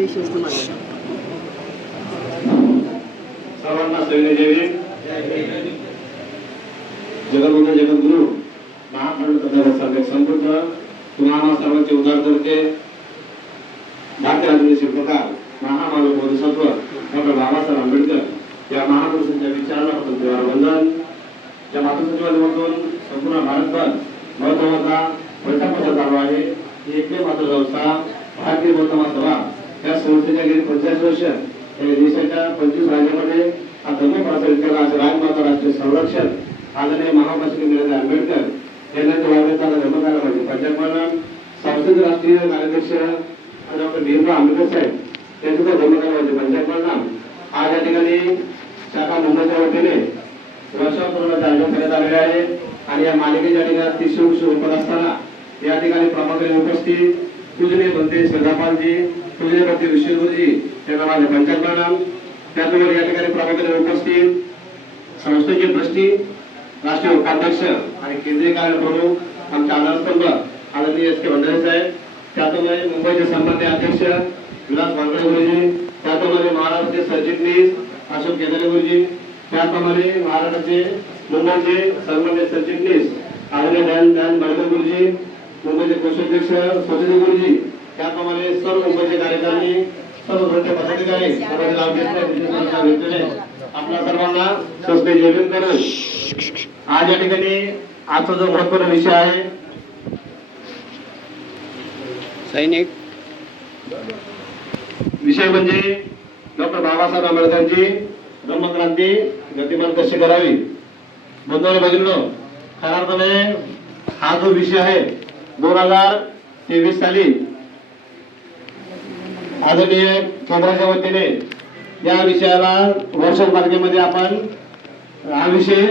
ते शस्त्र सर्वांना सैन्य जय भीम. जगद्गुरु जगद्गुरु महाखंड तथा संपूर्ण तुम्हाला सर्वांचे उदार करते भारतीय राज्याचे शिल्पकार महामानव बोधसत्व डॉक्टर बाबासाहेब आंबेडकर या महापुरुषांच्या विचाराला आपण देवाला वंदन. या मातृसचिवालयामधून संपूर्ण भारतभर महत्त्वाचा प्रचार चालू आहे. ही एकमेव मात्र संस्था भारतीय बौद्ध सभा. या संस्थेच्या गेली पंचाळीस वर्ष देशाच्या पंचवीस राज्यामध्ये हा धर्म प्रसारित आज राजमाता राष्ट्रीय संरक्षण आदरणीय महामाशी निरंजन आंबेडकर यांना ते वागण्याचा धर्म करायला पाहिजे. पंजाब संस्थेचे राष्ट्रीय कार्याध्यक्ष डॉक्टर भीमराव आंबेडकर साहेब त्यांचं तर धर्म करायला पाहिजे. पंजाब आज या ठिकाणी शाखा मुंबईच्या वतीने वर्षापूर्वीचं आयोजन करण्यात आलेले आहे. आणि या मालिकेच्या ठिकाणी तिसरे वर्ष उपत असताना या ठिकाणी प्रामुख्याने उपस्थित पूजने बनते श्रद्धापालजी पूजनीय भक्ती विष्णुजी त्यांना माझे पंचायत प्रणाम. त्याचबरोबर या ठिकाणी प्रामुख्याने उपस्थित संस्थेचे ट्रस्टी राष्ट्रीय उपाध्यक्ष आणि केंद्रीय कार्य प्रमुख आमचे आधारस्तंभ आदरणीय एस के भंडारे साहेब. त्याचबरोबर मुंबईचे सन्मान्य अध्यक्ष विलास भांगडे गुरुजी त्याचबरोबर महाराष्ट्राचे सरचिटणीस अशोक केदारे गुरुजी त्याचप्रमाणे महाराष्ट्राचे मुंबईचे सन्मान्य सरचिटणीस आदरणीय दयान दयान बाळकर गुरुजी मुंबईचे कोषाध्यक्ष स्वतंत्र गुरुजी त्याप्रमाणे सर्व मुंबईचे कार्यकारिणी सर्व मोठे पदाधिकारी सर्वांचे लाभ घेतले विशेष घेतलेले आपल्या सर्वांना संस्थे जयभीम करून आज या ठिकाणी आजचा जो महत्त्वपूर्ण विषय आहे सैनिक. विषय म्हणजे डॉक्टर बाबासाहेब आंबेडकरांची धर्मक्रांती गतिमान कशी करावी? बंधू भगिनो खऱ्या अर्थाने हा जो विषय आहे दोन हजार तेवीस साली आदरणीय केंद्राच्या वतीने या विषयाला वर्षात मार्गेमध्ये आपण हा विषय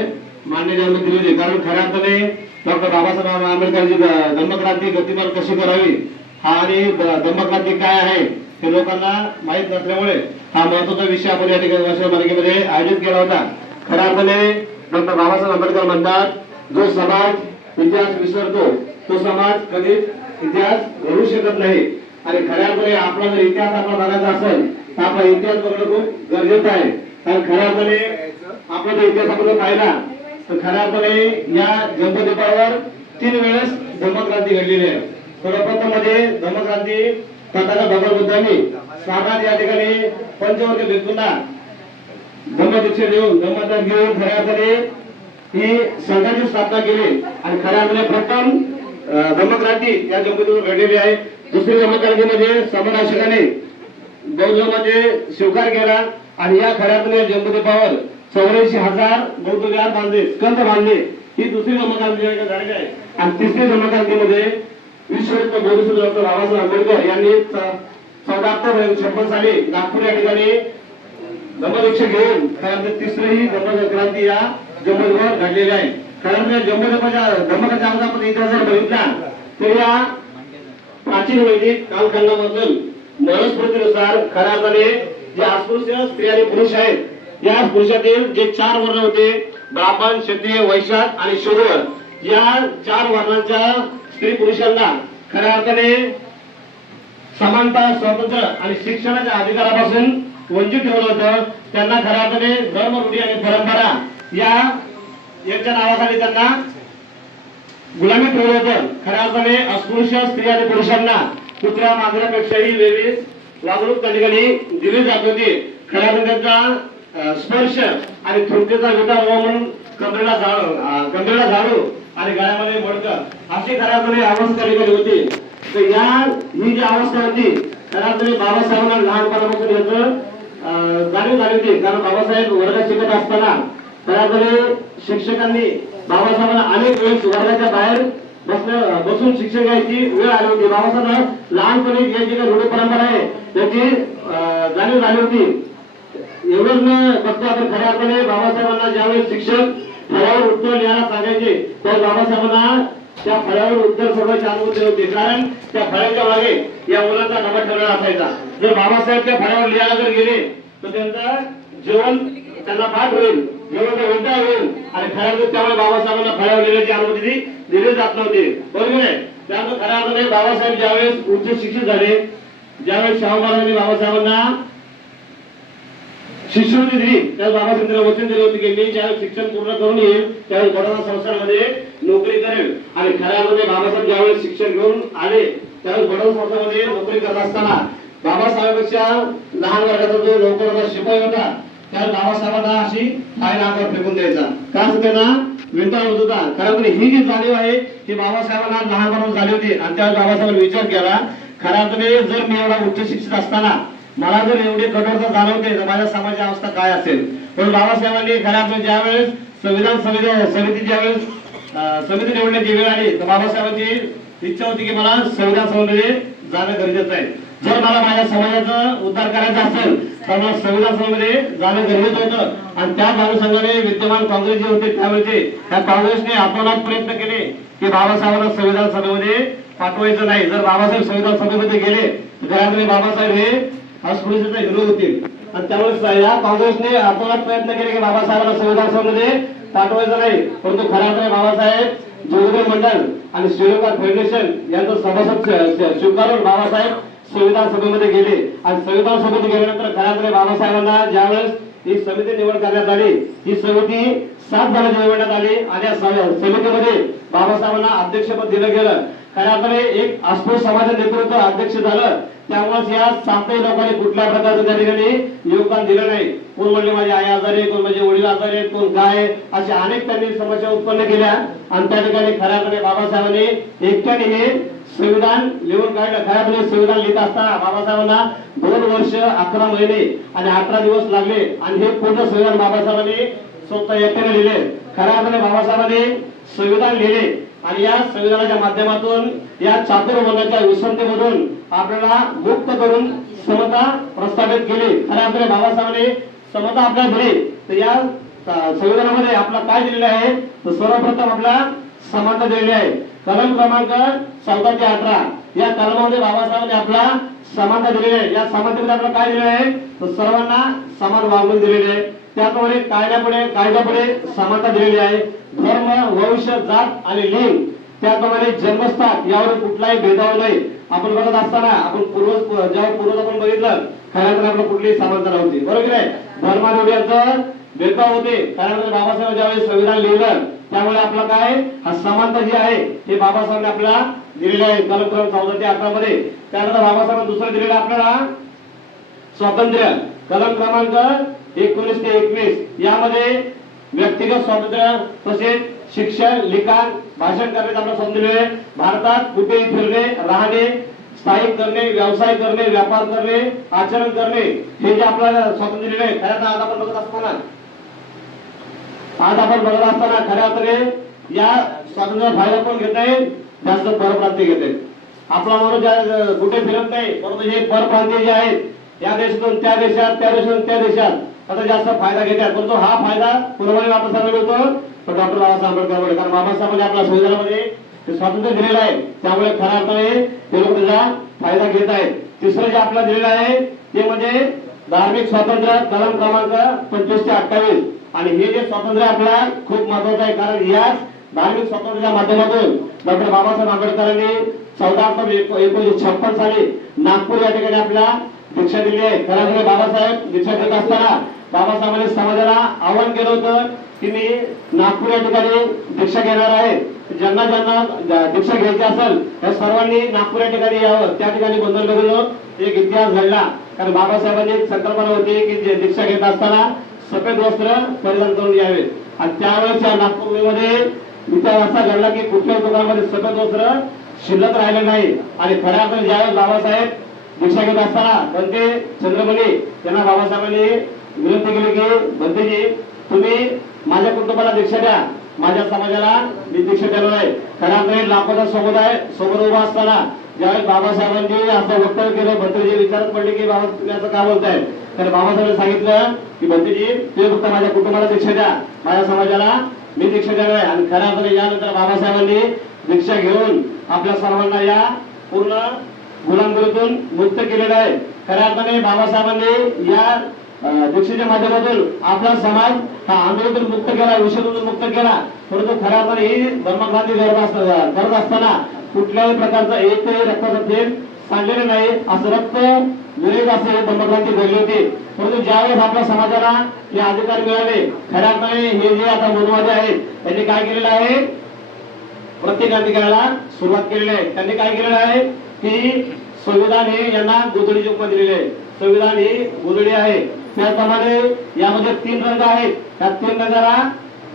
मान्य जन्म दिली होती कारण खऱ्या अर्थाने डॉक्टर बाबासाहेब आंबेडकरांची धर्मक्रांती गतिमान कशी करावी हा आणि धर्मक्रांती काय आहे हे लोकांना माहीत नसल्यामुळे हा महत्त्वाचा विषय आपण या ठिकाणी वर्षा मालिकेमध्ये आयोजित केला होता. खऱ्या अर्थाने डॉक्टर बाबासाहेब आंबेडकर म्हणतात जो समाज इतिहास विसरतो तो समाज कधीच इतिहास घडू शकत नाही. आणि खऱ्यापणे आपला जर इतिहास आपला बघायचा असेल तर आपला इतिहास बघणं खूप गरजेचं आहे. कारण खऱ्यापणे आपला जर इतिहास आपण पाहिला तर खऱ्यापणे या जन्मदिपावर तीन वेळेस धर्मक्रांती घडलेली आहे. सर्वप्रथममध्ये धर्मक्रांती करताना भगवान बुद्धांनी सामाज या ठिकाणी पंचवर्ग भिक्खूंना धर्मदीक्षा देऊन धर्मदान घेऊन खऱ्यापणे ही संघाची स्थापना केली. आणि खऱ्यापणे प्रथम धर्मक्रांती या जम्मूतून घडलेली आहे. दुसरी धर्मक्रांतीमध्ये म्हणजे समराशकाने बौद्धमध्ये स्वीकार केला आणि या खऱ्यातून अर्थाने जम्मूद्वीपावर चौऱ्याऐंशी हजार बौद्ध विहार बांधले स्कंद बांधले. ही दुसरी धर्मक्रांती झालेली आहे. आणि तिसरी धर्मक्रांतीमध्ये म्हणजे विश्वरत्न बोधिसत्व डॉक्टर बाबासाहेब आंबेडकर यांनी चौदा ऑक्टोबर छप्पन साली नागपूर या ठिकाणी धर्मदीक्षा घेऊन खऱ्या तिसरी धर्मक्रांती या जम्मूवर घडलेली आहे. कारण या जम्मूच्या धर्मकाच्या अगोदर आपण इतिहास जर बघितला तर या प्राचीन वैदिक कालखंडामधून मनुस्मृतीनुसार खऱ्या अर्थाने जे अस्पृश्य स्त्री आणि पुरुष आहेत या पुरुषातील जे चार वर्ण होते ब्राह्मण क्षत्रिय वैशाख आणि शूद्र या चार वर्णांच्या स्त्री पुरुषांना खऱ्या अर्थाने समानता स्वातंत्र्य आणि शिक्षणाच्या अधिकारापासून वंचित ठेवलं होतं. त्यांना खऱ्या अर्थाने धर्मरूढी आणि परंपरा या याच्या नावाखाली त्यांना गुलामी ठेवलं होतं खऱ्या अर्थाने अस्पृश्य स्त्री आणि पुरुषांना कुत्र्या मांजरापेक्षाही वेगळी वागणूक त्या ठिकाणी दिली जात होती. खऱ्या अर्थाने त्यांचा स्पर्श आणि थुंकेचा विटा व्हावा म्हणून कमरेला झाडू कमरेला झाडू आणि गळ्यामध्ये मडकं अशी खऱ्या अर्थाने अवस्था ठिकाणी होती. तर या ही जी अवस्था होती खऱ्या अर्थाने बाबासाहेबांना लहानपणापासून याचं अं, जाणीव झाली होती. कारण बाबासाहेब वर्गात शिकत असताना खऱ्या शिक्षकांनी बाबासाहेबांना अनेक वेळेस वर्गाच्या बाहेर बसण्या बसून शिक्षण घ्यायची वेळ आली होती. बाबासाहेब लहानपणी याची काही रूढ परंपरा आहे त्याची जाणीव झाली होती. एवढंच न फक्त आपण खऱ्या अर्थाने बाबासाहेबांना ज्यावेळेस शिक्षक फळ्यावर उत्तर लिहायला सांगायचे तर बाबासाहेबांना त्या फळ्यावर उत्तर सोडवायची अनुभूती होते. कारण त्या फळ्याच्या मागे या मुलांचा नंबर ठेवलेला असायचा. जर बाबासाहेब त्या फळ्यावर लिहायला जर गेले तर त्यांचा जेवण त्यांना पाठ होईल. उलटा होईल आणि खऱ्या अर्थाने त्यामुळे बाबासाहेबांना फळ्यावर लिहिण्याची अनुमती दिली जात नव्हती. बरोबर आहे. त्यामुळे खऱ्या अर्थाने बाबासाहेब ज्यावेळेस उच्च शिक्षित झाले ज्यावेळेस शाहू महाराजांनी बाबासाहेबांना शिष्यवृत्ती दिली त्यावेळेस बाबासाहेब वचन दिलं होतं की मी ज्यावेळेस शिक्षण पूर्ण करून येईल त्यावेळेस बडोदा संस्थांमध्ये नोकरी करेल. आणि खऱ्यामध्ये बाबासाहेब ज्यावेळेस शिक्षण घेऊन आले त्यावेळेस बडोदा संस्थांमध्ये नोकरी करत असताना बाबासाहेबांपेक्षा लहान वर्गाचा जो नोकर होता शिपाई होता त्यावेळेस बाबासाहेबांना अशी फाईल अंगावर फेकून द्यायचा. का असं त्यांना विंटाळ होत? होता कारण ही जी जाणीव आहे ही बाबासाहेबांना लहानपणापासून झाली होती. आणि त्यावेळेस बाबासाहेबांनी विचार केला खऱ्या अर्थाने जर मी एवढा उच्च शिक्षित असताना मला जर एवढी कठोरता जाणवते तर माझ्या समाजाची अवस्था काय असेल? पण बाबासाहेबांनी खऱ्या अर्थाने ज्यावेळेस संविधान समिती समिती ज्यावेळेस समिती निवडण्याची वेळ आली तर बाबासाहेबांची इच्छा होती की मला संविधान समितीमध्ये जाणं गरजेचं आहे. जर मला माझ्या समाजाचा उद्धार करायचा असेल तर मला संविधान सभेमध्ये जाणं गरजेचं होतं. आणि त्या अनुषंगाने विद्यमान काँग्रेस जे होते त्यावेळेचे त्या काँग्रेसने आतोनात प्रयत्न केले की बाबासाहेबांना संविधान सभेमध्ये पाठवायचं नाही. जर बाबासाहेब संविधान सभेमध्ये गेले तर बाबासाहेब हे अस्पृश्यता हिरो होतील. आणि त्यामुळे या काँग्रेसने आतोनात प्रयत्न केले की बाबासाहेबांना संविधान सभेमध्ये पाठवायचं नाही. परंतु खऱ्या अर्थाने बाबासाहेब जोगदेव मंडळ आणि श्रीलंका फेडरेशन यांचं सभासद स्वीकारून बाबासाहेब संविधान सभेमध्ये गेले. आणि संविधान सभेत गेल्यानंतर खऱ्या बाबासाहेबांना ज्यावेळेस ही समिती निवड करण्यात आली ही समिती सात जणांची निवडण्यात आली. आणि या समितीमध्ये बाबासाहेबांना अध्यक्षपद दिलं गेलं. खऱ्या अर्थाने एक अस्पृश्य समाज नेतृत्व अध्यक्ष झालं त्यामुळे या सातही लोकांनी कुठल्या प्रकारचं त्या ठिकाणी योगदान दिलं नाही. कोण म्हणजे माझी आई आजारी कोण म्हणजे वडील आजारी कोण काय आहे, अशा अनेक त्यांनी समस्या उत्पन्न केल्या. आणि त्या ठिकाणी खऱ्या अर्थाने बाबासाहेबांनी एकट्याने हे संविधान लिहून काढलं. खऱ्या अर्थाने संविधान लिहित असताना बाबासाहेबांना दोन वर्ष अकरा महिने आणि अठरा दिवस लागले. आणि हे पूर्ण संविधान बाबासाहेबांनी स्वतः एकट्याने लिहिले. खऱ्या अर्थाने बाबासाहेबांनी संविधान लिहिले. आणि या संविधानाच्या माध्यमातून या चातुर्वर्णाच्या विसंतेमधून आपल्याला मुक्त करून समता प्रस्थापित केली. आणि आपल्या बाबासाहेबांनी समता आपल्याला दिली तर या संविधानामध्ये आपला काय दिलेलं आहे? तर सर्वप्रथम आपला समानता दिलेली आहे. कलम क्रमांक चौदा ते अठरा. या कलमामध्ये बाबासाहेबांनी आपला समानता दिलेली आहे. या समानतेमध्ये आपल्याला काय दिलेलं आहे? तर सर्वांना समान वागणूक दिलेली आहे. त्याचप्रमाणे कायद्यापुढे कायद्यापुढे समानता दिलेली आहे. धर्म वंश जात आणि लिंग त्याप्रमाणे जन्मस्थान यावर कुठलाही भेदभाव नाही. आपण बघत असताना आपण पूर्व जेव्हा पूर्वज आपण बघितलं खऱ्या तर आपलं कुठलीही समानता नव्हती. बरोबर आहे धर्मानुसार भेदभाव होते. कारण बाबासाहेब ज्यावेळी संविधान लिहिलं त्यामुळे आपला काय? हा समानता जी आहे हे बाबासाहेबांनी आपल्याला दिलेली आहे. कलम चौदा ते अकरा मध्ये. त्यानंतर बाबासाहेबांनी दुसरं दिलेलं आपल्याला स्वातंत्र्य. कलम क्रमांक एकोणीस ते एकवीस. यामध्ये व्यक्तिगत स्वातंत्र्य तसेच शिक्षण लिखाण भाषण करण्याचे आपल्याला संधी मिळेल. भारतात कुठेही फिरणे राहणे स्थायिक करणे व्यवसाय करणे व्यापार करणे आचरण करणे हे जे आपल्याला स्वातंत्र्य दिलेले आहे खऱ्या अर्थाने आज आपण बघत असताना. आज आपण बघत असताना खऱ्या अर्थाने या स्वातंत्र्याचा फायदा पण घेत नाही? जास्त परप्रांती घेत आहेत. आपला माणूस ज्या कुठे फिरत नाही परंतु हे परप्रांतीय जे आहेत या देशातून त्या देशात त्या देशातून त्या देशात. आता जास्त फायदा घेतात परंतु हा फायदा पुरवणी वापस मिळतो तर डॉक्टर बाबासाहेब आंबेडकर कारण बाबासाहेबांनी आपल्या संविधानामध्ये ते स्वातंत्र्य दिलेलं आहे त्यामुळे खऱ्या अर्थाने ते लोक त्याचा फायदा घेत आहेत. तिसरं जे आपल्याला दिलेलं आहे ते म्हणजे धार्मिक स्वातंत्र्य कलम क्रमांक पंचवीस ते अठ्ठावीस. आणि हे जे स्वातंत्र्य आपल्याला खूप महत्वाचं आहे कारण याच धार्मिक स्वातंत्र्याच्या माध्यमातून डॉक्टर बाबासाहेब आंबेडकरांनी चौदा ऑक्टोबर एकोणीशे छप्पन साली नागपूर या ठिकाणी आपल्याला दीक्षा दिली आहे. खरं बाबासाहेब दीक्षा देत असताना बाबासाहेबांनी समाजाला आवाहन केलं होतं की मी नागपूर या ठिकाणी दीक्षा घेणार आहे. ज्यांना ज्यांना दीक्षा घ्यायची असेल त्या सर्वांनी नागपूर या ठिकाणी यावं. त्या ठिकाणी गोंधळ लागलं एक इतिहास घडला. कारण बाबासाहेबांनी एक संकल्पना होती की जे दीक्षा घेत असताना सफेद वस्त्र परिधान करून यावे. आणि त्यावेळेस या नागपूरमध्ये इतिहास असा घडला की कुठल्याही दुकानामध्ये सफेद वस्त्र शिल्लक राहिलं नाही. आणि खऱ्या अर्थाने ज्यावेळेस बाबासाहेब दीक्षा घेत असताना बनते चंद्रमणी यांना बाबासाहेबांनी विनंती केली की बंदीजी तुम्ही माझ्या कुटुंबाला दीक्षा द्या. माझ्या समाजाला मी दीक्षा देणार आहे. खऱ्या अर्थाने लाखोचा आहे सोबत उभा असताना. ज्यावेळी बाबासाहेबांनी असं वक्तव्य केलं भंतजी विचारत पडले की बाबा तुम्ही असं का बोलताय? तर बाबासाहेबांनी सांगितलं की भंतजी तुम्ही फक्त माझ्या कुटुंबाला दीक्षा द्या. माझ्या समाजाला मी दीक्षा देणार आहे. आणि खऱ्या अर्थाने यानंतर बाबासाहेबांनी दीक्षा घेऊन आपल्या सर्वांना या पूर्ण गुलामगिरीतून मुक्त केलेलं आहे. खऱ्या अर्थाने बाबासाहेबांनी या दीक्षेच्या माध्यमातून आपला समाज हा आंदोलनातून मुक्त केला विषयातून मुक्त केला. परंतु खऱ्या अर्थाने ही धर्मक्रांती करत असताना करत असताना कुठल्याही प्रकारचा तरी रक्ताचा थेट सांडलेले नाही. असं रक्त विरोध असे धर्मक्रांती घडली होती. परंतु ज्यावेळेस आपल्या समाजाला हे अधिकार मिळाले खऱ्या अर्थाने हे जे आता मनुवादी आहेत त्यांनी काय केलेलं आहे? प्रत्येक अधिकाराला सुरुवात केलेली आहे. त्यांनी काय केलेलं आहे? की संविधान हे यांना गोधडीची उपमा दिलेली आहे. संविधान ही गोधडी आहे. त्याप्रमाणे यामध्ये तीन रंग आहेत. त्या तीन रंगाला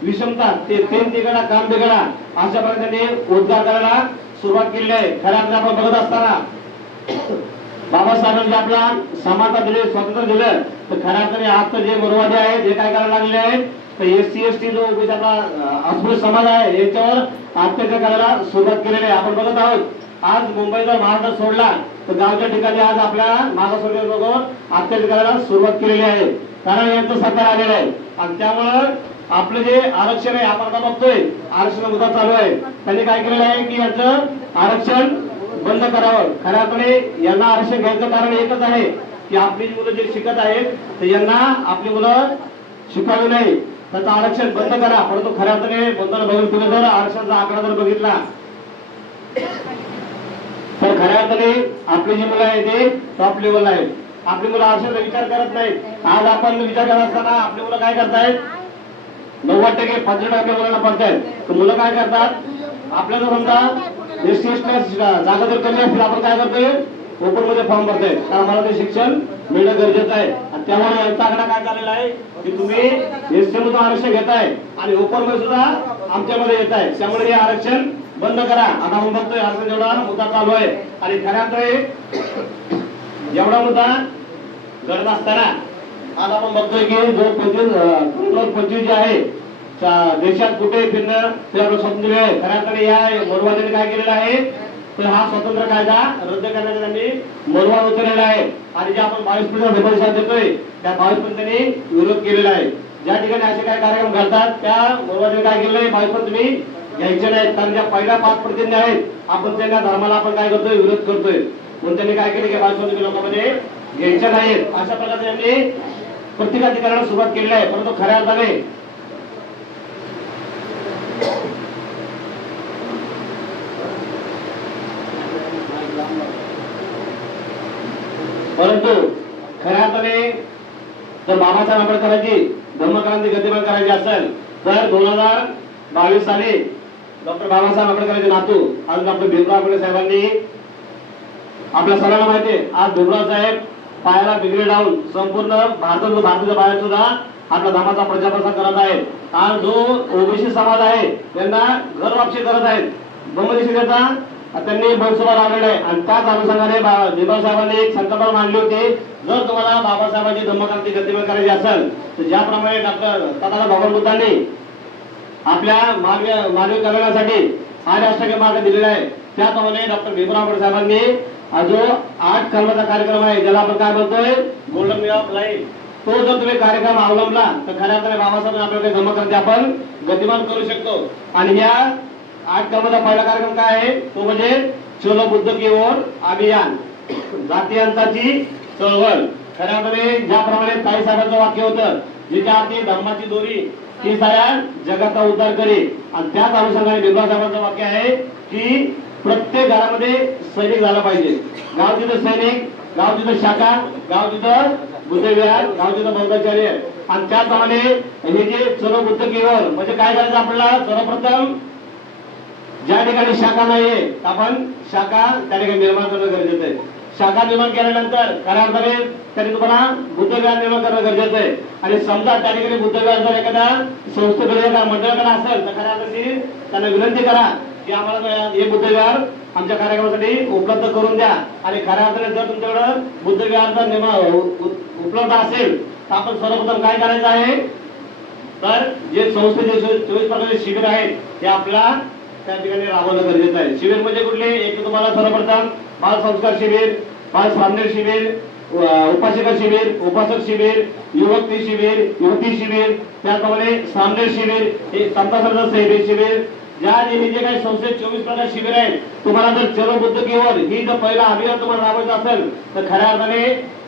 विषमता ते तीन तिकडा काम बिघडा अशा प्रकारे त्यांनी उद्धार करायला सुरुवात केली आहे. खऱ्या अर्थाने आपण बघत असताना बाबासाहेबांनी आपला समानता दिले स्वातंत्र्य दिलं. तर खऱ्या अर्थाने आज जे मनुवादी आहेत हे काय करायला लागले आहेत तर एस सी एस टी जो आपला अं, अस्पृश्य समाज आहे याच्यावर अत्याचार करायला सुरुवात केलेली आहे. आपण बघत आहोत. आज मुंबईचा महाराष्ट्र सोडला तर गावच्या ठिकाणी आज आपल्या मागासवर्गीय लोकांवर अत्याचार करायला सुरुवात केलेली आहे. कारण यांचं सरकार आलेलं आहे. आणि त्यामुळं आपलं जे आरक्षण आहे आपण आता बघतोय आरक्षण मुद्दा चालू आहे. त्यांनी काय केलेलं आहे की याचं आरक्षण बंद करावं. खऱ्या अर्थाने यांना आरक्षण घ्यायचं कारण एकच आहे की आपली जी मुलं जे शिकत आहेत तर यांना आपली मुलं शिकावी नाही. त्याचं आरक्षण बंद करा. परंतु खऱ्या अर्थाने बंधन बघून तुम्ही जर आरक्षणाचा आकडा जर बघितला तर खऱ्या अर्थाने आपली जी मुलं आहेत ते टॉप लेवलला आहेत. आपली मुलं आरक्षणाचा विचार करत नाहीत. आज आपण विचार करत असताना आपली मुलं काय करतायत? नव्वद टक्के पंधरा टक्के मुलांना पडतायत तर मुलं काय करतात? आपल्या जर समजा एस टी जागा जर कमी असतील आपण काय करतोय? ओपनमध्ये फॉर्म भरतोय कारण मला ते शिक्षण मिळणं गरजेचं आहे. त्यामुळे यांचा आकडा काय झालेला आहे? की तुम्ही एस टी मधून आरक्षण घेताय आणि ओपनमध्ये सुद्धा आमच्यामध्ये येत आहे त्यामुळे हे आरक्षण बंद करा. आता आपण बघतोय आरक्षण जेवढा मुद्दा चालू आहे. आणि खऱ्यात एवढा मुद्दा घडत असताना आज आपण बघतोय की जो पंचवीस दोन हजार पंचवीस जे आहे देशात कुठे फिरणं ते स्वातंत्र्य आहे खऱ्या या मनोवाद्याने काय केलेलं आहे? तर हा स्वतंत्र कायदा रद्द करण्याचा त्यांनी मनवाद उतरलेला आहे. आणि जे आपण बावीस पिढीचा प्रतिसाद देतोय त्या बावीस पण त्यांनी विरोध केलेला आहे. ज्या ठिकाणी असे काय कार्यक्रम घडतात त्या मनवाद्यांनी काय केलेलं आहे बावीस पण तुम्ही घ्यायचे नाहीत. कारण ज्या पहिल्या पाच प्रतिनिधी आहेत आपण त्यांना धर्माला आपण काय करतोय विरोध करतोय. म्हणून त्यांनी काय केलं की बावीस पण लोकांमध्ये घ्यायच्या नाहीत. अशा प्रकारे त्यांनी प्रत्येक सुरुवात केलेली आहे. परंतु खऱ्या अर्थाने परंतु खऱ्या अर्थाने जर बाबासाहेब आंबेडकरांची धर्मक्रांती गतिमान करायची असेल तर दोन हजार बावीस साली डॉक्टर बाबासाहेब आंबेडकरांचे नातू आज डॉक्टर भीमराव आंबेडकर साहेबांनी आपल्या सर्वांना माहिती आज भीमराव साहेब पायाला बिगडे लावून संपूर्ण भारतात भारताच्या बाहेर सुद्धा आपल्या धर्माचा प्रचार प्रसार करत आहेत. आज जो ओबीसी समाज आहे त्यांना घर वापसी करत आहेत. ब्रह्मदेशी करता त्यांनी बोलसभा लावलेला आहे. आणि त्याच अनुषंगाने बा- भीमराव साहेबांनी एक संकल्पना मांडली होती. जर तुम्हाला बाबासाहेबांची धम्मक्रांती गतिमान करायची असेल तर ज्याप्रमाणे डॉक्टर दादा भगवान बुद्धांनी आपल्या मानवीय मानवी कल्याणासाठी हा अष्टके मार्ग दिलेला आहे त्याप्रमाणे डॉक्टर भीमराव साहेबांनी हा जो आठ कलमाचा कार्यक्रम आहे ज्याला आपण काय म्हणतोय? गोल्डन वे ऑफ लाईफ तो जर तुम्ही कार्यक्रम अवलंबला तर खऱ्या अर्थाने बाबासाहेब आपल्याकडे धम्मक्रांती आपण गतिमान करू शकतो. आणि या आज कलमाचा पहिला कार्यक्रम काय आहे? तो म्हणजे चलो बुद्ध की ओर अभियान जातीयांताची चळवळ खऱ्या अर्थाने म्हणजे ज्याप्रमाणे ताई साहेबांचं वाक्य होतं जिच्या हाती धर्माची दोरी ती साऱ्या जगाचा उद्धार करी. आणि त्याच अनुषंगाने भीमराव साहेबांचं वाक्य आहे की प्रत्येक घरामध्ये सैनिक झाला पाहिजे. गाव तिथं सैनिक गाव तिथं शाखा गाव तिथं बुद्धविहार गाव तिथं बौद्धाचार्य. आणि त्याप्रमाणे हे जे सर्व बुद्ध केवळ म्हणजे काय करायचं आपल्याला? सर्वप्रथम ज्या ठिकाणी शाखा नाहीये आपण शाखा त्या ठिकाणी निर्माण करणं गरजेचं आहे. शाखा निर्माण केल्यानंतर खऱ्या अर्थाने त्यांनी तुम्हाला बुद्धविहार निर्माण करणं गरजेचं आहे. आणि समजा त्या ठिकाणी बुद्धविहार जर एखाद्या संस्थेकडे एका मंडळाकडे असेल तर खऱ्या अर्थाने त्यांना विनंती करा की आम्हाला हे बुद्धविहार आमच्या कार्यक्रमासाठी उपलब्ध करून द्या. आणि खऱ्या अर्थाने जर तुमच्याकडं बुद्धविहार निर्माण हो- हो- उपलब्ध असेल तर आपण सर्वप्रथम काय करायचं आहे? तर जे संस्थेचे चोवीस प्रकारचे शिबिर आहेत ते आपल्याला त्या ठिकाणी राबवणं गरजेचं आहे. शिबिर म्हणजे कुठले? एक तुम्हाला तुम्हाला सर्वप्रथम बाल संस्कार शिबिर बाल सामनेर शिबिर उपासिका शिबिर उपासक शिबिर युवती शिबिर युवती शिबिर त्याप्रमाणे सामनेर शिबिर हे संतासर्ग शिबिर. ज्या जे हे जे काही संस्थेत चोवीस प्रकार शिबिर आहेत तुम्हाला जर चलो बुद्ध ही जर पहिला अभियान तुम्हाला राबवायचं असेल तर खऱ्या अर्थाने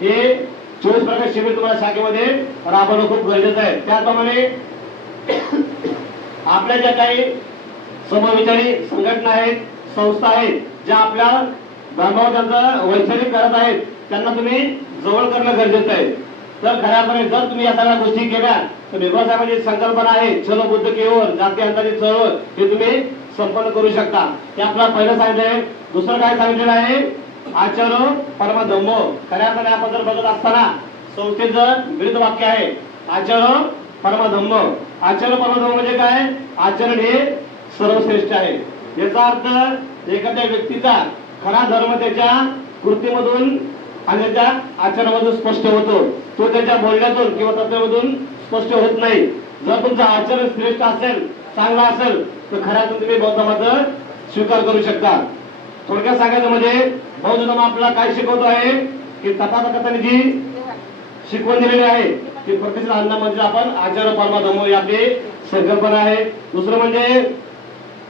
हे चोवीस प्रकार शिबिर तुम्हाला शाखेमध्ये राबवणं खूप गरजेचं आहे. त्याचप्रमाणे आपल्या ज्या काही समविचारी संघटना आहेत संस्था आहेत ज्या आपल्या धर्मावर त्यांचं वैचारिक करत आहेत. त्यांना तुम्ही जवळ करणं गरजेचं आहे. तर खऱ्यापणे जर तुम्ही या सगळ्या गोष्टी केल्या तर भिमराव साहेबांची संकल्पना आहे छल बुद्ध केवळ जाती अंताची चळवळ हे तुम्ही संपन्न करू शकता. हे आपल्याला पहिलं सांगितलंय दुसरं काय सांगितलेलं आहे? आचारो परम धम्मो खऱ्या आपण जर बघत असताना संस्थेचं विरुद्ध वाक्य आहे आचारो परम धम्म आचारो परम धम्म म्हणजे काय? आचरण हे सर्वश्रेष्ठ आहे. याचा अर्थ एखाद्या व्यक्तीचा खरा धर्म त्याच्या कृतीमधून आणि त्याच्या आचरणामधून स्पष्ट होतो. तो त्याच्या बोलण्यातून किंवा तत्वामधून स्पष्ट होत नाही. जर तुमचं आचरण श्रेष्ठ असेल चांगला असेल तर खऱ्यातून तुम्ही बौद्ध स्वीकार करू शकता. थोडक्यात सांगायचं म्हणजे बौद्ध धर्म आपल्याला काय शिकवतो आहे? की तथागतांनी जी शिकवण दिलेली आहे ती प्रतिष्ठित अन्नामध्ये आपण आचार परमा धर्म ही आपली संकल्पना आहे. दुसरं म्हणजे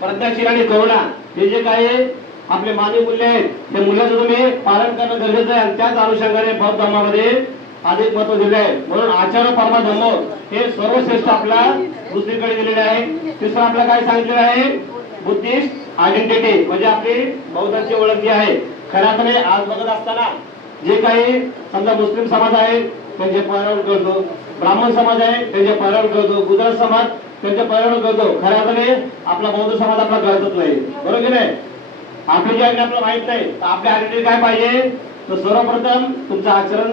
प्रज्ञाशील आणि करुणा हे जे काही आपले मानवी मूल्य आहेत ते मूल्याचं तुम्ही पालन करणं गरजेचं आहे. आणि त्याच अनुषंगाने बौद्ध धर्मामध्ये अधिक महत्त्व दिले आहे. म्हणून आचार परमा धर्म हे सर्वश्रेष्ठ आपला दुसरीकडे दिलेले आहे. तिसरं आपल्याला काय सांगितलेलं आहे? बुद्धिस्ट आयडेंटिटी म्हणजे आपली बौद्धांची ओळख जी आहे. खऱ्या तर आज बघत असताना जे काही समजा मुस्लिम समाज आहे त्यांचे पारायण करतो. ब्राह्मण समाज आहे त्यांचे पारायण करतो. गुजरात समाज त्यांचे परिणाम करतो खऱ्या अर्थाने आपला बौद्ध समाज आपला कळतच नाही. बरोबर की नाही? आपली जी आयडिया आपल्याला माहीत नाही तर आपली आयडेंटिटी काय पाहिजे? तर सर्वप्रथम तुमचं आचरण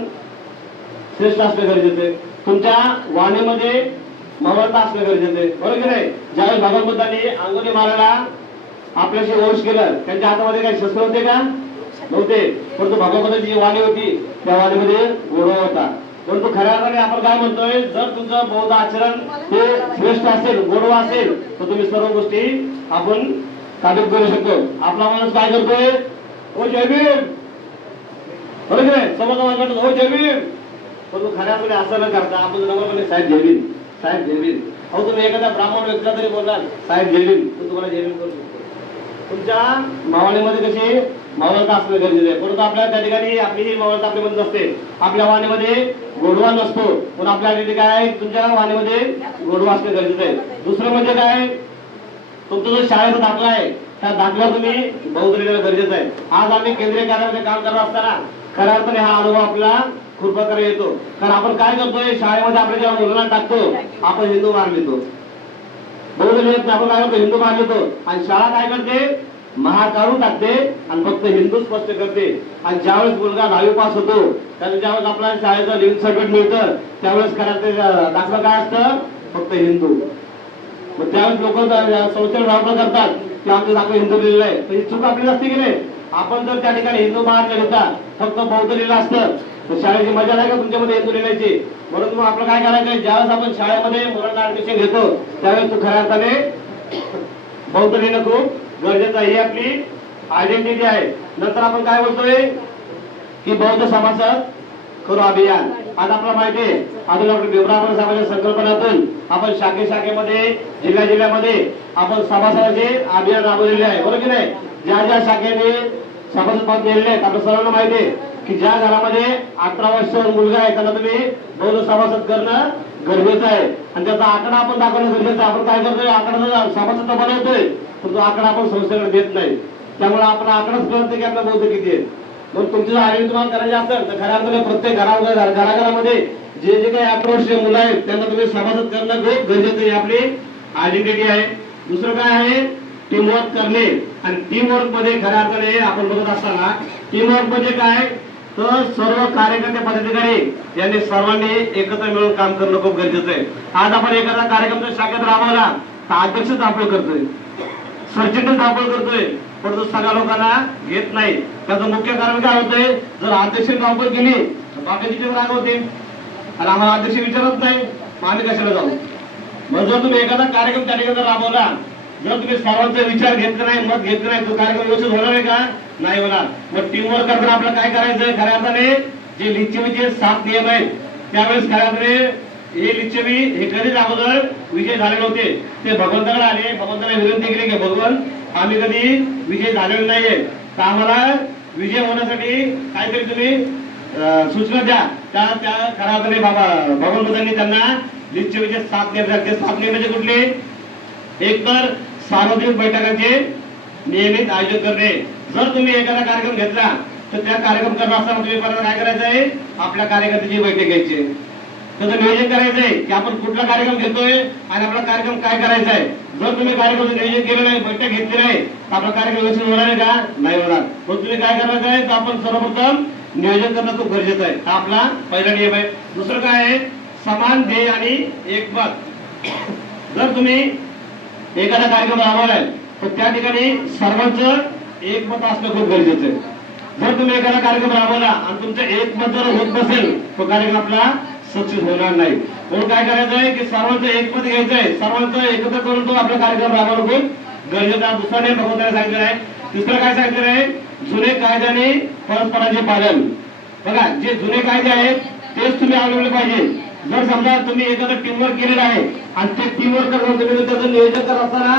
श्रेष्ठ असणं गरजेचं आहे. तुमच्या वाणीमध्ये ममता असणं गरजेचं आहे. बरोबर की नाही? ज्यावेळेस भगवान बुद्धांनी मारायला आपल्याशी वंश केलं त्यांच्या हातामध्ये काही शस्त्र होते का? नव्हते. परंतु भगवंताची जी वाणी होती त्या वाणीमध्ये गोडवा होता. परंतु खऱ्या अर्थाने आपण काय म्हणतोय जर तुमचं बौद्ध आचरण हे श्रेष्ठ असेल गोडवा असेल तर तुम्ही सर्व गोष्टी आपण ताब्यात करू शकतो. आपला माणूस काय करतोय? ओ जयभीम बरोबर की नाही? समोर माणूस ओ जय परंतु खऱ्या अर्थाने असं न करता आपण नम्रपणे साहेब जयभीम साहेब जयभीम अहो तुम्ही एखाद्या ब्राह्मण व्यक्तीला तरी बोलणार साहेब जयभीम तो तुम्हाला जयभीम करू शकतो. तुमच्या मावळीमध्ये कशी मावळता असणं गरजेचं आहे. परंतु आपल्याला त्या ठिकाणी आपली ही मावळता आपली आपल्यामध्ये असते. आपल्या वाणीमध्ये गोडवा नसतो. पण आपल्या ठिकाणी काय आहे? तुमच्या वाणीमध्ये गोडवा असणं गरजेचं आहे. दुसरं म्हणजे काय? तुमचा जो शाळेचा दाखला आहे त्या दाखला तुम्ही बौद्ध गरजेचं आहे. आज आम्ही केंद्रीय कार्यालयामध्ये काम करत असताना खऱ्या अर्थाने हा अनुभव आपला कृपा येतो. कारण आपण काय करतोय? शाळेमध्ये आपल्या जेव्हा मुलांना टाकतो आपण हिंदू मार लिहितो बौद्ध नाही. आपण काय करतो? हिंदू मान लिहितो आणि शाळा काय करते? महार काढून टाकते आणि फक्त हिंदू स्पष्ट करते. आणि ज्यावेळेस मुलगा दहावी पास होतो त्याला ज्यावेळेस आपल्या शाळेचं लिव्हिंग सर्टिफिकेट मिळतं त्यावेळेस करायचं दाखलं काय असतं? फक्त हिंदू. मग त्यावेळेस लोक संस्थेला वापर करतात की आमचं दाखलं हिंदू लिहिलेलं आहे तर ही चूक आपली असते की नाही? आपण जर त्या ठिकाणी हिंदू महाराज घेता फक्त बौद्ध लिहिलं असतं तर शाळेची मजा नाही का तुमच्यामध्ये हिंदू लिहिण्याची म्हणून मग आपलं काय करायचं ज्यावेळेस आपण शाळेमध्ये मुलांना ऍडमिशन घेतो त्यावेळेस तू खऱ्या अर्थाने बौद्ध लिहिणं खूप गरजेचं आहे ही आपली आयडेंटिटी आहे. नंतर आपण काय बोलतोय? की बौद्ध समाजात करू अभियान. आज आपल्याला माहिती आहे आता डॉक्टर भीमराव साहेबांच्या संकल्पनातून आपण शाखे शाखेमध्ये जिल्ह्या जिल्ह्यामध्ये आपण सभासदाचे अभियान राबवलेले आहे. बरोबर की नाही? ज्या ज्या शाखेने सभासद पद नेलेले आहेत आपल्या सर्वांना माहिती आहे की ज्या घरामध्ये अठरा वर्ष मुलगा आहे त्याला तुम्ही बौद्ध सभासद करणं गरजेचं आहे. आणि त्याचा आकडा आपण दाखवणं गरजेचं आहे. आपण काय करतोय? आकडा जर सभासद बनवतोय. पण तो आकडा आपण संस्थेकडे देत नाही. त्यामुळे आपण आकडाच कळत की आपला बौद्ध किती आहे मग तुमची जर आयडेंटिटी तुम्हाला करायची असेल तर खऱ्या अर्थाने म्हणजे प्रत्येक घरामध्ये घराघरामध्ये जे जे काही अठरा वर्षीय मुलं आहेत त्यांना तुम्ही सभासद करणं खूप गरजेचं आहे. आपली आयडेंटिटी आहे. दुसरं काय आहे? टीमवर्क करणे. आणि टीमवर्कमध्ये खऱ्या अर्थाने आपण बघत असताना टीमवर्क म्हणजे काय? तर सर्व कार्यकर्ते पदाधिकारी यांनी सर्वांनी एकत्र मिळून काम करणं खूप गरजेचं आहे. आज आपण एखादा कार्यक्रम जर शाखेत राबवला तर अध्यक्ष दाखल करतोय सरचिटणीस दाखल करतोय परंतु सगळ्या लोकांना घेत नाही. त्याचं मुख्य कारण काय होतंय? जर अध्यक्ष दाखल केली तर बाकीचे टीम रागवते आणि आम्हाला अध्यक्ष विचारत नाही मग आम्ही कशाला जाऊ? मग जर तुम्ही एखादा कार्यक्रम त्या ठिकाणी राबवला जर तुम्ही सर्वांचा विचार घेतला नाही मत घेतलं नाही तो कार्यक्रम व्यवस्थित होणार आहे का? नाही होणार. मग टीमवर्क करताना आपल्याला काय करायचं खऱ्या अर्थाने जे लिच्छवीचे म्हणजे सात नियम आहेत त्यावेळेस खऱ्या अर्थाने हे लिच्छवी हे कधीच अगोदर विजय झाले नव्हते. ते भगवंताकडे आले भगवंताला विनंती केली की भगवान आम्ही कधी विजय झालेलो नाहीये. तर आम्हाला विजय होण्यासाठी काहीतरी तुम्ही सूचना द्या. त्या त्या खऱ्या अर्थाने बाबा भगवान बुद्धांनी त्यांना लिच्छवीचे म्हणजे सात नियम सात नियम म्हणजे कुठले? एक तर सार्वजनिक बैठकांचे नियमित आयोजन करणे. जर तुम्ही एखादा कार्यक्रम घेतला तर त्या कार्यक्रम करत असताना तुम्ही परत काय करायचं आहे? आपल्या कार्यकर्त्याची बैठक घ्यायची त्याचं नियोजन करायचंय की आपण कुठला कार्यक्रम घेतोय आणि आपला कार्यक्रम काय करायचा आहे. जर तुम्ही कार्यक्रम नियोजन केलं नाही बैठक घेतली नाही तर आपला कार्यक्रम व्यवस्थित होणार आहे का? नाही होणार. मग तुम्ही काय करायचं आहे? तर आपण सर्वप्रथम नियोजन करणं खूप गरजेचं आहे. हा आपला पहिला नियम आहे. दुसरं काय आहे? समान ध्येय आणि एकमत. जर तुम्ही एखादा कार्यक्रम राबवलाय तर त्या ठिकाणी सर्वांचं एकमत असणं खूप गरजेचं आहे. जर तुम्ही एखादा कार्यक्रम राबवला आणि तुमचं एकमत जर होत नसेल तो कार्यक्रम आपला सक्सेस होणार नाही. म्हणून काय करायचं आहे की सर्वांचं एकमत घ्यायचं आहे. सर्वांचं एकत्र करून तो आपला कार्यक्रम राबवणं खूप गरजेचं आहे. दुसरा नेम भगवंताने सांगितलं आहे. तिसरं काय सांगितलं आहे? जुने कायद्याने परस्परांचे पालन. बघा जे जुने कायदे आहेत तेच तुम्ही अवलंबले पाहिजे. जर समजा तुम्ही एखादं टीमवर्क केलेलं आहे आणि ते टीमवर्क करताना तुम्ही त्याचं नियोजन करत असताना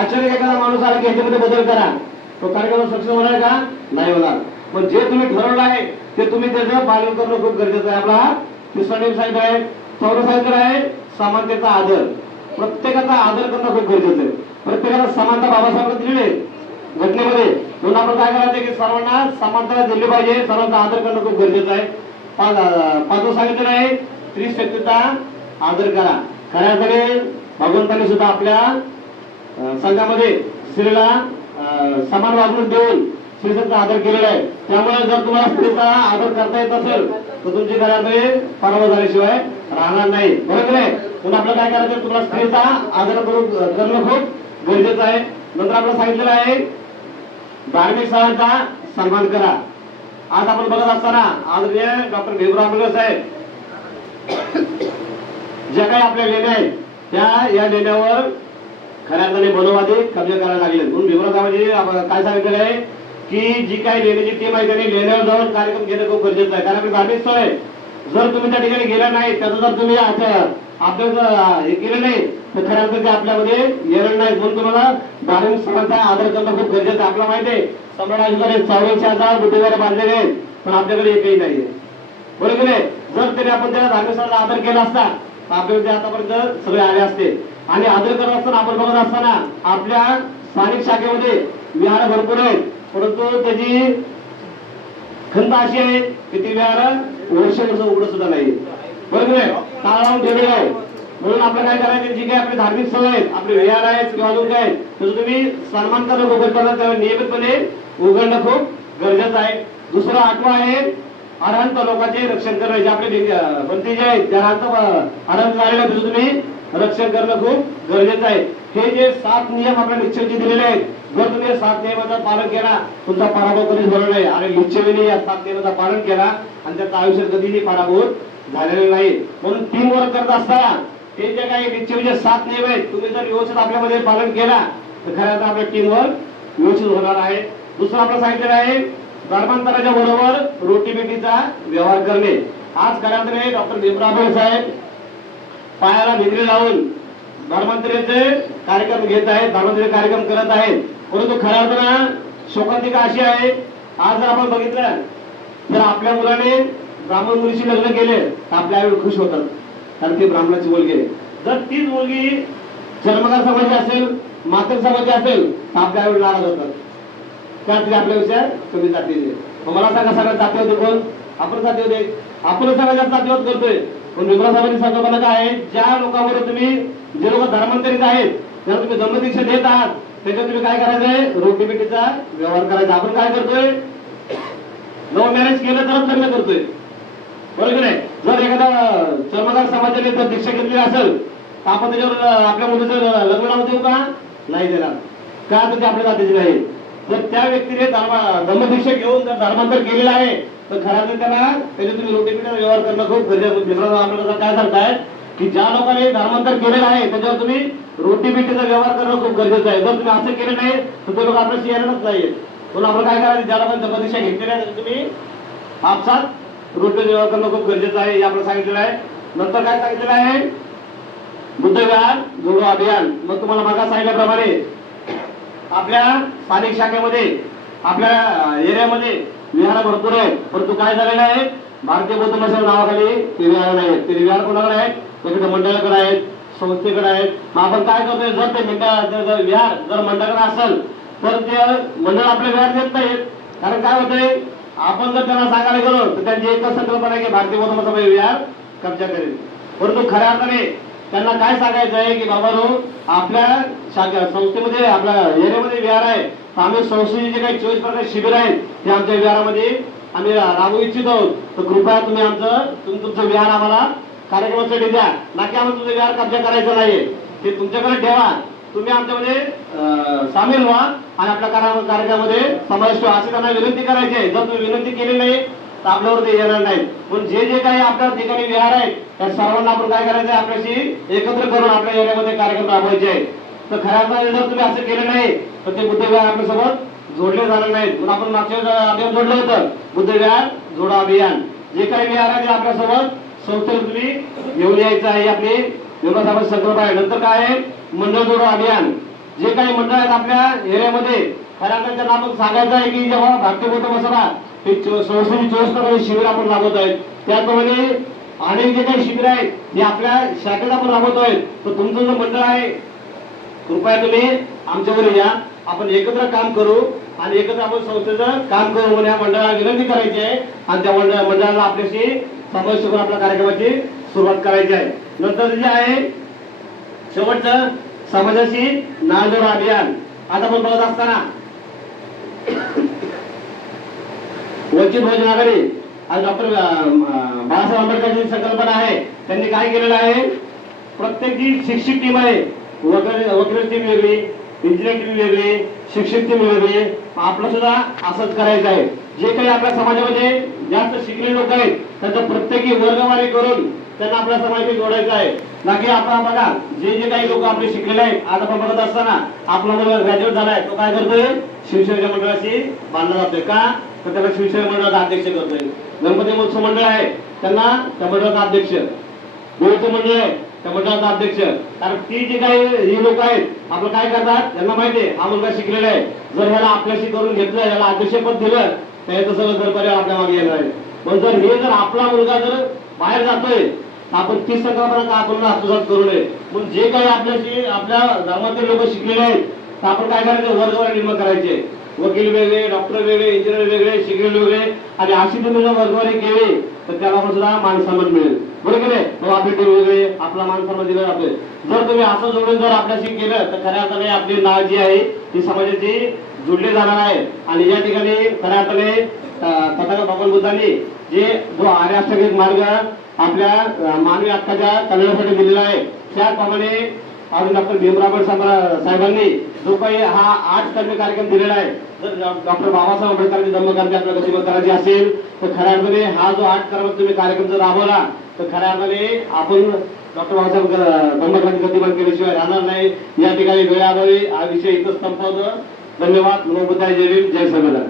अचानक एखादा माणूस आला की ह्याच्यामध्ये बदल करा. तो कार्यक्रम सक्सेस होणार का? नाही होणार. पण जे तुम्ही ठरवलं आहे ते तुम्ही त्याचं पालन करणं खूप गरजेचं आहे. आपला तिसरा नेम आहे चौथा साहेब आहे समानतेचा आदर. प्रत्येकाचा आदर करणं खूप गरजेचं आहे. प्रत्येकाला समानता बाबासाहेबांना दिलेली आहे. घटनेमध्ये म्हणून आपण काय करायचं की सर्वांना समानता दिली पाहिजे. सर्वांचा आदर करणं खूप गरजेचं आहे. पाच पाचवं सांगितलेलं आहे स्त्री शक्तीचा आदर करा. खऱ्याकडे अर्थाने भगवंताने सुद्धा आपल्या संघामध्ये स्त्रीला समान वागणूक देऊन स्त्रीचा आदर केलेला आहे. त्यामुळे जर तुम्हाला स्त्रीचा आदर करता येत असेल तर तुमची घरामध्ये परवा झाल्याशिवाय राहणार नाही. बरोबर आहे? म्हणून आपल्याला काय करायचं? तुम्हाला स्त्रीचा आदर करून करणं खूप गरजेचं आहे. नंतर आपल्याला सांगितलेलं आहे धार्मिक सणांचा सन्मान करा. आज आपण बघत असताना आदरणीय डॉक्टर भीमराव आंबेडकर साहेब ज्या काही आपल्या लेण्या आहेत त्या या लेण्यावर खऱ्या अर्थाने बनवादी कब्जा करायला लागले म्हणून भीमराव काय सांगितलेलं आहे की जी काही लेण्याची टीम आहे त्यांनी लेण्यावर जाऊन कार्यक्रम घेणं खूप गरजेचं आहे. कारण धार्मिक स्थळ आहे. जर तुम्ही त्या ठिकाणी गेला नाही त्याचं जर तुम्ही आता अभ्यास हे केलं नाही तर खऱ्या अर्थाने ते आपल्यामध्ये येणार नाही म्हणून तुम्हाला धार्मिक स्थळांचा आदर करणं खूप गरजेचं आहे. आपल्याला माहिती आहे सम्राट अजून चौऱ्याऐंशी हजार बुद्धिवारे बांधलेले आहेत पण आपल्याकडे एकही नाही आहे. बरोबर आहे जर तरी आपण त्या धार्मिक आदर केला असता तर आपल्याकडे आतापर्यंत सगळे आले असते. आणि आदर करत असताना आपण बघत असताना आपल्या स्थानिक शाखेमध्ये विहार भरपूर आहेत. परंतु त्याची खंत अशी आहे की ती विहार वर्ष वर्ष उघडत सुद्धा नाही? बरोबर आहे ताळ ठेवलेलं आहे. म्हणून आपल्याला काय करायचं? जी काही आपले धार्मिक स्थळ आहेत आपले विहार आहेत किंवा अजून काय त्याचं तुम्ही सन्मान करणं खूप गरजेचं त्यामुळे नियमितपणे उघडणं खूप गरजेचं आहे. दुसरं आठवा आहे अनंत लोकांचे रक्षण करणं जे आपले बी- मंत्री जे आहेत त्या अनंत झालेला तुम्ही रक्षण करणं खूप गरजेचं आहे. हे जे सात नियम आपल्या निश्चयचे दिलेले आहेत जर तुम्ही सात नियमाचा पालन केला तुमचा पराभव कधीच होणार नाही. आणि निश्चयने या सात नियमाचं पालन केला आणि त्याचा आयुष्य कधीही पराभूत झालेला नाही. म्हणून टीम वर्क करत असताना हे जे काही निश्चयचे सात नियम आहेत तुम्ही जर व्यवस्थित आपल्यामध्ये पालन केला तर खऱ्या आपल्या टीम वर्क व्यवस्थित होणार आहे. दुसरं आपलं सांगितलेलं आहे धर्मांतराच्या बरोबर रोटीबेटीचा व्यवहार करणे. आज खऱ्या डॉक्टर भीमराव साहेब पायाला भिंगरी लावून धर्मांतरेचे कार्यक्रम घेत आहेत धर्मांतरी कार्यक्रम करत आहेत. परंतु खऱ्या अर्थानं शोकांतिका अशी आहे आज जर आपण बघितलं तर आपल्या मुलाने ब्राह्मण मुलीशी लग्न केले तर आपल्या आईवडील खुश होतात कारण ती ब्राह्मणाची मुलगी आहे. जर तीच मुलगी जन्मगार समाजाची असेल मातक समाजाची असेल तर आपल्या आईवडील नाराज होतात. त्यात आपल्या विचार कमी जातीचे मग मला सांगा सगळ्यात जाती होते कोण? आपण जाती होते. आपण सगळ्यात जातीवाद करतोय पण विप्रा साहेबांनी संकल्पना काय आहे? ज्या लोकांवर तुम्ही जे लोक धर्मांतरित आहेत त्यांना तुम्ही जन्मदीक्षा देत आहात त्याच्यावर तुम्ही काय करायचंय रोटीबिटीचा व्यवहार करायचा. आपण काय करतोय? लव्ह मॅरेज केलं तरच लग्न करतोय. बरोबर आहे जर एखादा चर्मकार समाजाने जर दीक्षा घेतली असेल तर आपण त्याच्यावर आपल्या मुलीचं लग्न लावून देऊ का? नाही देणार. का? तर ते आपल्या जातीचे नाही. जर त्या व्यक्तीने धर्म घेऊन जर धर्मांतर केलेलं आहे तर खरं तर त्यांना त्याचे तुम्ही रोटीपिटा व्यवहार करणं खूप गरजेचं आहे. आपल्याला काय सांगताय? की ज्या लोकांनी धर्मांतर केलेलं आहे त्याच्यावर तुम्ही रोटीपिटीचा व्यवहार करणं खूप गरजेचं आहे. जर तुम्ही असं केलं नाही तर ते लोक आपल्याशी येणारच नाहीये म्हणून आपण काय करायचं? ज्या लोकांनी धर्मदीक्षा घेतलेल्या आहे तुम्ही आपसात रोटी व्यवहार करणं खूप गरजेचं आहे हे आपण सांगितलेलं आहे. नंतर काय सांगितलेलं आहे? बुद्ध विहार जोडो अभियान. मग तुम्हाला मागा सांगितल्याप्रमाणे आपल्या स्थानिक शाखेमध्ये आपल्या एरियामध्ये विहार भरपूर आहेत. परंतु काय झालेलं आहे? भारतीय बौद्ध मशाल नावाखाली ते विहार नाही आहेत. ते विहार कोणाकडे आहेत? एखाद्या मंडळाकडे आहेत संस्थेकडे आहेत. मग आपण काय करतोय? जर ते मंडळ जर- विहार जर मंडळाकडे असेल तर ते मंडळ आपल्या विहार देत नाहीत. कारण काय होतंय? आपण जर त्यांना सांगायला गेलो तर त्यांची एकच संकल्पना आहे की भारतीय बौद्ध मशाल विहार कब्जा करेल. परंतु खऱ्या अर्थाने त्यांना काय सांगायचं आहे की बाबानो आपल्या शाखा संस्थेमध्ये आपल्या एरियामध्ये विहार आहे. आम्ही संस्थेचे जे काही चोवीस प्रकार शिबिर आहेत ते आमच्या विहारामध्ये आम्ही राबवू इच्छित. आहोत तर कृपया तुम्ही आमचं तुम तुमचं विहार आम्हाला कार्यक्रमासाठी द्या. ना की आम्हाला तुमचं विहार कब्जा करायचं नाहीये. ते तुमच्याकडे ठेवा. तुम्ही आमच्यामध्ये सामील व्हा आणि आपल्या कार्यक्रमामध्ये समाविष्ट व्हा. अशी त्यांना विनंती करायची आहे. जर तुम्ही विनंती केली नाही तर आपल्यावर ते येणार नाही पण जे जे काही आपल्या ठिकाणी विहार आहेत त्या सर्वांना आपण काय करायचं आपल्याशी एकत्र करून आपल्या एरियामध्ये कार्यक्रम राबवायचे आहे तर खऱ्या जर तुम्ही असं केलं नाही तर ते बुद्धविहार आपल्यासोबत जोडले जाणार नाहीत. पण आपण मागच्या अभियान जोडलं होतं. बुद्ध विहार जोडा अभियान. जे काही विहार आहे ते आपल्यासोबत संस्थेवर तुम्ही घेऊन यायचं आहे ही आपली व्यवस्थापन संकल्प आहे नंतर काय आहे? मंडळ जोडो अभियान. जे काही मंडळ आहेत आपल्या एरियामध्ये खऱ्या अर्थाने त्यांना सांगायचं आहे की जेव्हा भारतीय बौद्ध बसला हे संस्थेची चोवीस प्रकारचे शिबिर आपण राबवत आहेत. त्याचप्रमाणे अनेक जे काही शिबिर आहेत ते आपल्या शाखेत आपण राबवतोय तर तुमचं जो मंडळ आहे कृपया तुम्ही आमच्यावर या. आपण एकत्र काम करू आणि एकत्र आपण संस्थेचं काम करू म्हणून या मंडळाला विनंती करायची आहे. आणि त्या मंडळ मंडळाला आपल्याशी समावेश करून आपल्या कार्यक्रमाची सुरुवात करायची आहे. नंतर जे आहे शेवटचं समाजाशी नाळजोड अभियान. आता आपण बघत असताना वंचित बहुजन आघाडी आज डॉक्टर बाळासाहेब आंबेडकरची संकल्पना आहे त्यांनी काय केलेलं आहे? प्रत्येक जी शिक्षित टीम आहे वकील वकील टीम वेगळी इंजिनियर टीम वेगळी शिक्षित टीम वेगळी आपलं सुद्धा असंच करायचं आहे. जे काही आपल्या समाजामध्ये जास्त शिकले लोक आहेत त्यांचं प्रत्येकी वर्गवारी करून त्यांना आपल्या समाजाशी जोडायचं आहे. ना की आपण बघा जे जे काही लोक आपले शिकलेले आहेत आज आपण बघत असताना आपला मुलगा ग्रॅज्युएट झालाय तो काय करतोय? शिवसेनेच्या मंडळाशी बांधला जातोय. का? तर त्याला शिवसेना मंडळाचा अध्यक्ष करतोय. गणपती महोत्सव मंडळ आहे त्यांना त्या मंडळाचा अध्यक्ष. गोळचं मंडळ आहे त्या मंडळाचा अध्यक्ष. कारण ती जी काही ही लोक आहेत आपलं काय करतात? त्यांना माहितीये हा मुलगा शिकलेला आहे. जर ह्याला आपल्याशी करून घेतलं ह्याला अध्यक्षपद दिलं तर याचं सगळं सरकारी आपल्या मागे येणार आहे. पण जर हे जर आपला मुलगा जर बाहेर जातोय आपण ते संकल्पना आपण आत्मसात करू नये. म्हणून जे काही आपल्याशी आपल्या धर्मातील लोक शिकलेले आहेत तर आपण काय करायचं? वर्गवार निर्माण करायचे. वकील वेगळे डॉक्टर वेगळे इंजिनियर वेगळे शिकलेले वेगळे आणि अशी तुम्ही जर वर्गवारी केली तर त्याला आपण सुद्धा मानसन्मान मिळेल. बरोबर की नाही? आपले टीम वेगळे आपला मान सन्मान दिला जातोय. जर तुम्ही असं जोडून जर आपल्याशी केलं तर खऱ्या अर्थाने आपली नाव जी आहे ती समाजाची जुडले जाणार आहे. आणि या ठिकाणी खऱ्या अर्थाने तथागत भगवान बुद्धांनी जे जो आर्याष्टगिक मार्ग आपल्या मानवी हक्काच्या कल्याणासाठी दिलेला आहे. त्याप्रमाणे आज डॉक्टर भीमराव साहेब- साहेबांनी जो काही हा आठ कर्मी कार्यक्रम दिलेला आहे जर डॉक्टर बाबासाहेब आंबेडकरांची धर्मक्रांती आपल्याला गतिमान करायची असेल तर खऱ्या अर्थाने हा जो आठ कर्म तुम्ही कार्यक्रम जर राबवला तर खऱ्या अर्थाने आपण डॉक्टर बाबासाहेब ग- गतिमान केल्याशिवाय राहणार नाही. या ठिकाणी वेळाभावी हा विषय इथं संपवतो. धन्यवाद. नमो जय भीम जय संविधान